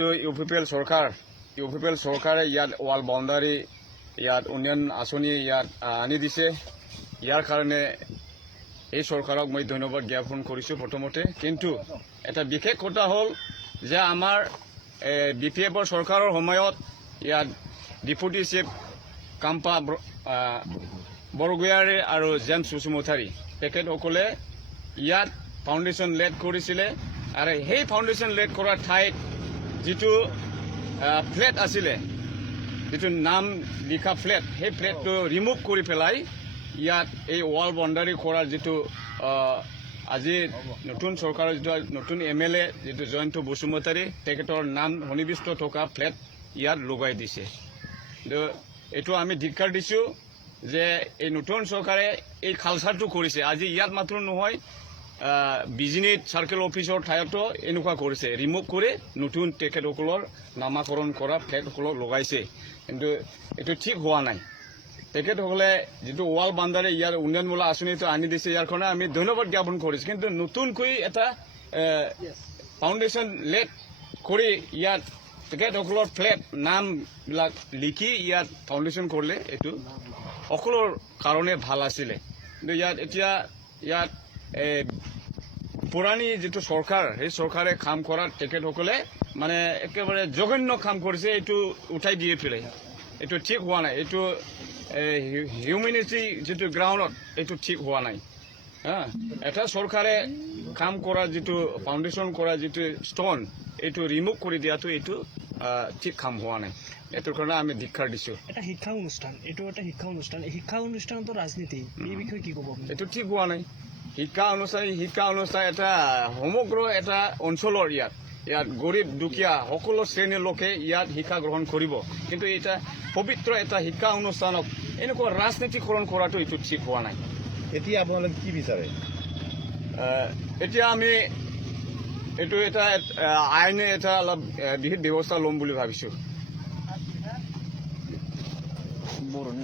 UPPL চৰকাৰে ইয়াত wall boundary ইয়াত উন্নয়ন আঁচনি ইয়াত আনি দিছে ইয়াৰ কাৰণে এই চৰকাৰক মই ধন্যবাদ জ্ঞাপন কৰিছোঁ প্ৰথমতে কিন্তু এটা বিশেষ কথা হ'ল যে আমাৰ বিপিএফৰ চৰকাৰৰ সময়ত ইয়াত ডেপুটি চিফ কাম্পা বৰগোহাঞি আৰু জেমছ বসুমতাৰী তেখেতসকলে ইয়াত ফাউণ্ডেশ্যন লেড কৰিছিলে আৰু সেই ফাউণ্ডেশ্যন লেড কৰাৰ ঠাইত যিটো ফ্লেট আছিলে যিটো নাম লিখা ফ্লেট সেই ফ্লেটটো ৰিমুভ কৰি পেলাই ইয়াত এই ৱাল বাউণ্ডাৰী কৰাৰ যিটো আজি নতুন চৰকাৰৰ যিটো নতুন MLA যিটো জয়ন্ত বসুমতাৰী তেখেতৰ নাম সন্নিৱিষ্ট থকা ফ্লেট ইয়াত লগাই দিছে এইটো আমি ধিক্কাৰ দিছোঁ যে এই নতুন চৰকাৰে এই কালচাৰটো কৰিছে আজি ইয়াত মাত্ৰ নহয় বিজনীত চাৰ্কেল অফিচৰ ঠাইতো এনেকুৱা কৰিছে ৰিমুভ কৰি নতুন তেখেতসকলৰ নামাকৰণ কৰা ফ্লেটসকলক লগাইছে কিন্তু এইটো ঠিক হোৱা নাই তেখেতসকলে যিটো ৱাল বাউণ্ডাৰী ইয়াৰ উন্নয়নমূলক আঁচনিটো আনি দিছে ইয়াৰ কাৰণে আমি ধন্যবাদ জ্ঞাপন কৰিছোঁ কিন্তু নতুনকৈ এটা ফাউণ্ডেশ্যন লেড কৰি ইয়াত তেখেতসকলৰ ফ্লেট নামবিলাক লিখি ইয়াত ফাউণ্ডেশ্যন কৰিলে এইটো সকলোৰ কাৰণে ভাল আছিলে কিন্তু ইয়াত পুৰণি যিটো চৰকাৰ সেই চৰকাৰে কাম কৰাত তেখেতসকলে মানে একেবাৰে জঘন্য কাম কৰিছে এইটো উঠাই দিয়ে পেলাই এইটো ঠিক হোৱা নাই এইটো হিউমেনিটি যিটো গ্ৰাউণ্ডত এইটো ঠিক হোৱা নাই এটা চৰকাৰে কাম কৰা যিটো ফাউণ্ডেশ্যন কৰা যিটো ষ্ট'ন এইটো ৰিমুভ কৰি দিয়াটো এইটো ঠিক কাম হোৱা নাই এইটোৰ কাৰণে আমি ধিক্কাৰ দিছোঁ এটা শিক্ষা অনুষ্ঠান এইটো এটা শিক্ষা অনুষ্ঠান এই শিক্ষা অনুষ্ঠানতো ৰাজনীতি এই বিষয়ে কি ক'ব এইটো ঠিক হোৱা নাই শিক্ষা অনুষ্ঠান এটা সমগ্ৰ এটা অঞ্চলৰ ইয়াত গৰীব দুখীয়া সকলো শ্ৰেণীৰ লোকে ইয়াত শিক্ষা গ্ৰহণ কৰিব কিন্তু এটা পবিত্ৰ এটা শিক্ষা অনুষ্ঠানক এনেকুৱা ৰাজনীতিকৰণ কৰাটো এইটো ঠিক হোৱা নাই এতিয়া আপোনালোকে কি বিচাৰে এতিয়া আমি এইটো এটা আইনে এটা অলপ বিহিত ব্যৱস্থা ল'ম বুলি ভাবিছোঁ বৰণ